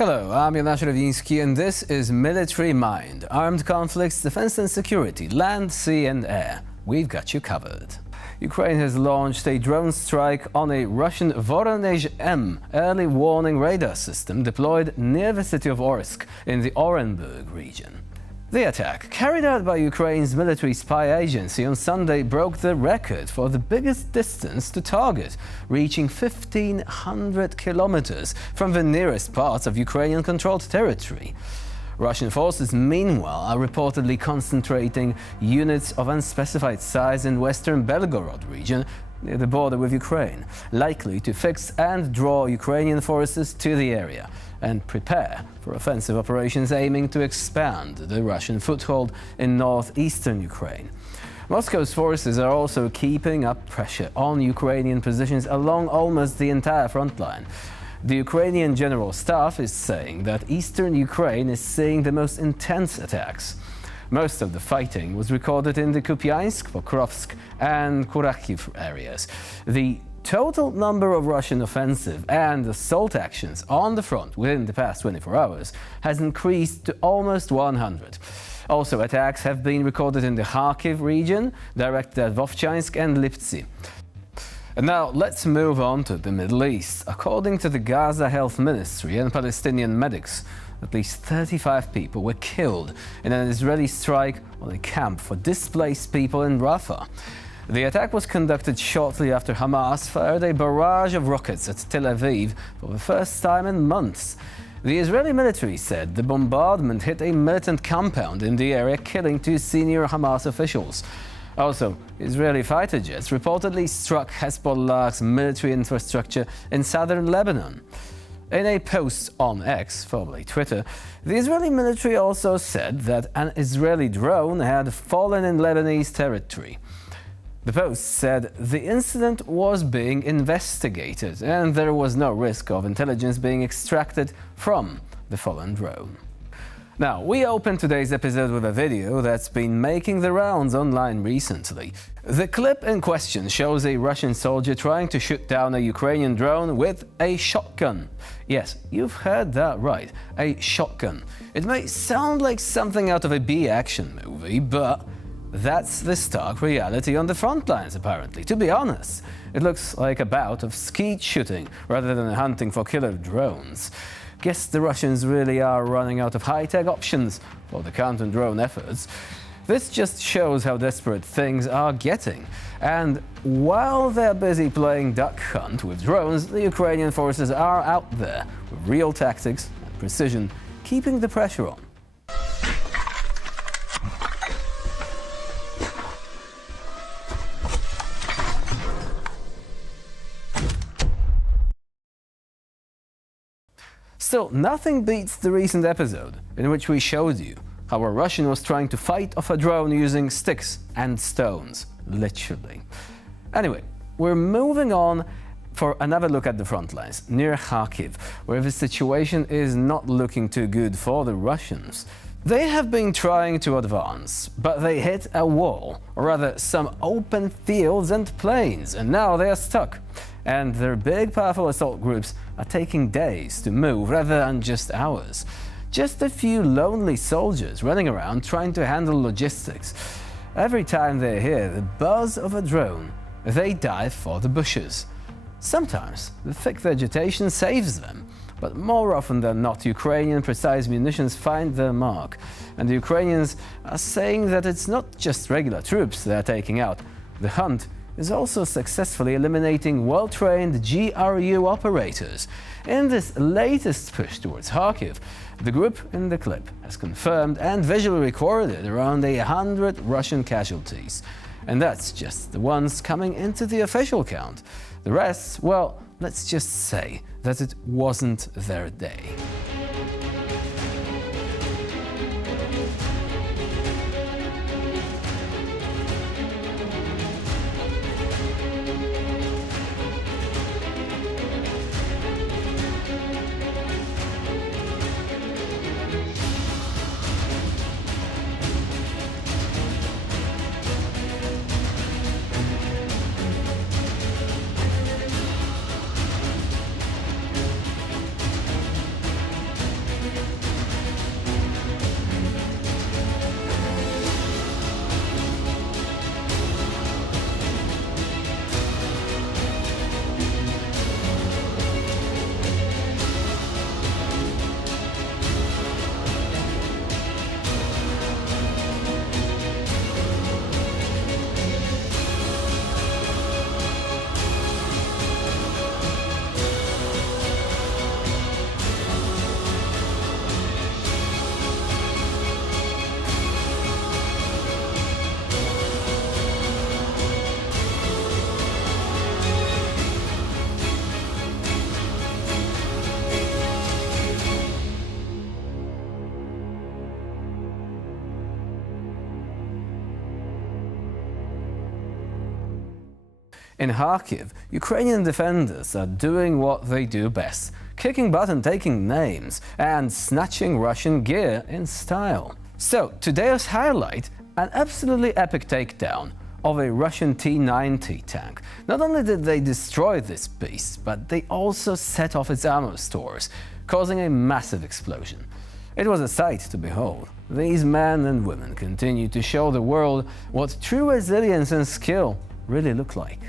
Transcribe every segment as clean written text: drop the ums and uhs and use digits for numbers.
Hello, I'm Jan Szarawiński and this is Military Mind. Armed conflicts, defense and security, land, sea and air. We've got you covered. Ukraine has launched a drone strike on a Russian Voronezh-M early warning radar system deployed near the city of Orsk in the Orenburg region. The attack, carried out by Ukraine's military spy agency on Sunday, broke the record for the biggest distance to target, reaching 1,500 kilometers from the nearest parts of Ukrainian-controlled territory. Russian forces, meanwhile, are reportedly concentrating units of unspecified size in western Belgorod region, near the border with Ukraine, likely to fix and draw Ukrainian forces to the area and prepare for offensive operations aiming to expand the Russian foothold in northeastern Ukraine. Moscow's forces are also keeping up pressure on Ukrainian positions along almost the entire front line. The Ukrainian General Staff is saying that eastern Ukraine is seeing the most intense attacks. Most of the fighting was recorded in the Kupiansk, Pokrovsk and Kharkiv areas. The total number of Russian offensive and assault actions on the front within the past 24 hours has increased to almost 100. Also, attacks have been recorded in the Kharkiv region, directed at Vovchansk and Liptsi. And now let's move on to the Middle East. According to the Gaza Health Ministry and Palestinian medics, at least 35 people were killed in an Israeli strike on a camp for displaced people in Rafah. The attack was conducted shortly after Hamas fired a barrage of rockets at Tel Aviv for the first time in months. The Israeli military said the bombardment hit a militant compound in the area, killing 2 senior Hamas officials. Also, Israeli fighter jets reportedly struck Hezbollah's military infrastructure in southern Lebanon. In a post on X, formerly Twitter, the Israeli military also said that an Israeli drone had fallen in Lebanese territory. The post said the incident was being investigated and there was no risk of intelligence being extracted from the fallen drone. Now, we open today's episode with a video that's been making the rounds online recently. The clip in question shows a Russian soldier trying to shoot down a Ukrainian drone with a shotgun. Yes, you've heard that right, a shotgun. It may sound like something out of a B-action movie, but that's the stark reality on the front lines, apparently. To be honest, it looks like a bout of skeet shooting rather than hunting for killer drones. Guess the Russians really are running out of high-tech options for the counter-drone efforts. This just shows how desperate things are getting. And while they're busy playing duck hunt with drones, the Ukrainian forces are out there with real tactics and precision, keeping the pressure on. Still, nothing beats the recent episode in which we showed you how a Russian was trying to fight off a drone using sticks and stones, literally. Anyway, we're moving on for another look at the front lines, near Kharkiv, where the situation is not looking too good for the Russians. They have been trying to advance, but they hit a wall, or rather some open fields and plains, and now they are stuck. And their big, powerful assault groups are taking days to move rather than just hours. Just a few lonely soldiers running around trying to handle logistics. Every time they hear the buzz of a drone, they dive for the bushes. Sometimes the thick vegetation saves them, but more often than not, Ukrainian precise munitions find their mark. And the Ukrainians are saying that it's not just regular troops they're taking out. The hunt is also successfully eliminating well-trained GRU operators. In this latest push towards Kharkiv, the group in the clip has confirmed and visually recorded around 100 Russian casualties. And that's just the ones coming into the official count. The rest, well, let's just say that it wasn't their day. In Kharkiv, Ukrainian defenders are doing what they do best, kicking butt and taking names, and snatching Russian gear in style. So, today's highlight, an absolutely epic takedown of a Russian T-90 tank. Not only did they destroy this beast, but they also set off its ammo stores, causing a massive explosion. It was a sight to behold. These men and women continue to show the world what true resilience and skill really look like.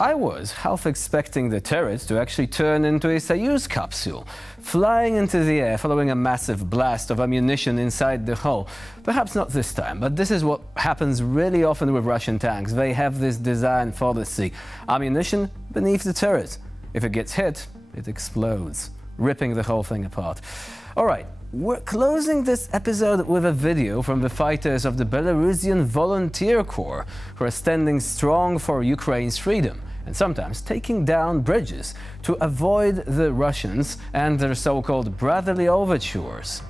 I was half expecting the turret to actually turn into a Soyuz capsule, flying into the air following a massive blast of ammunition inside the hull. Perhaps not this time, but this is what happens really often with Russian tanks. They have this design for the sea. Ammunition beneath the turret. If it gets hit, it explodes, ripping the whole thing apart. All right. We're closing this episode with a video from the fighters of the Belarusian Volunteer Corps, who are standing strong for Ukraine's freedom and sometimes taking down bridges to avoid the Russians and their so-called brotherly overtures.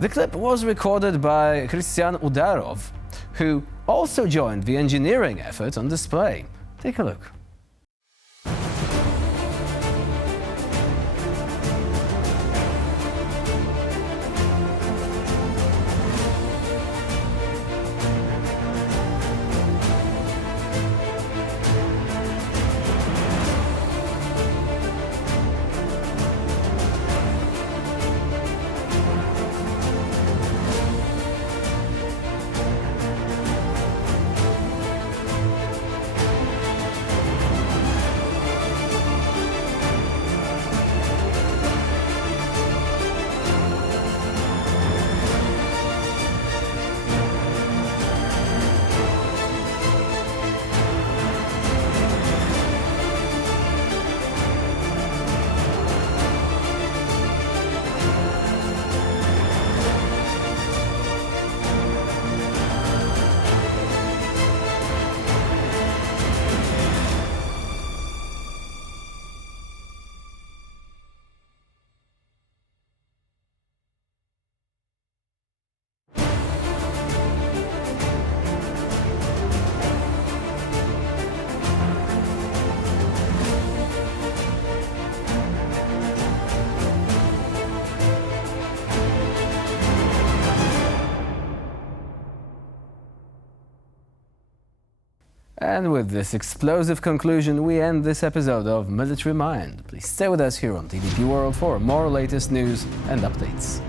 The clip was recorded by Christian Udarov, who also joined the engineering effort on display. Take a look. And with this explosive conclusion, we end this episode of Military Mind. Please stay with us here on TVP World for more latest news and updates.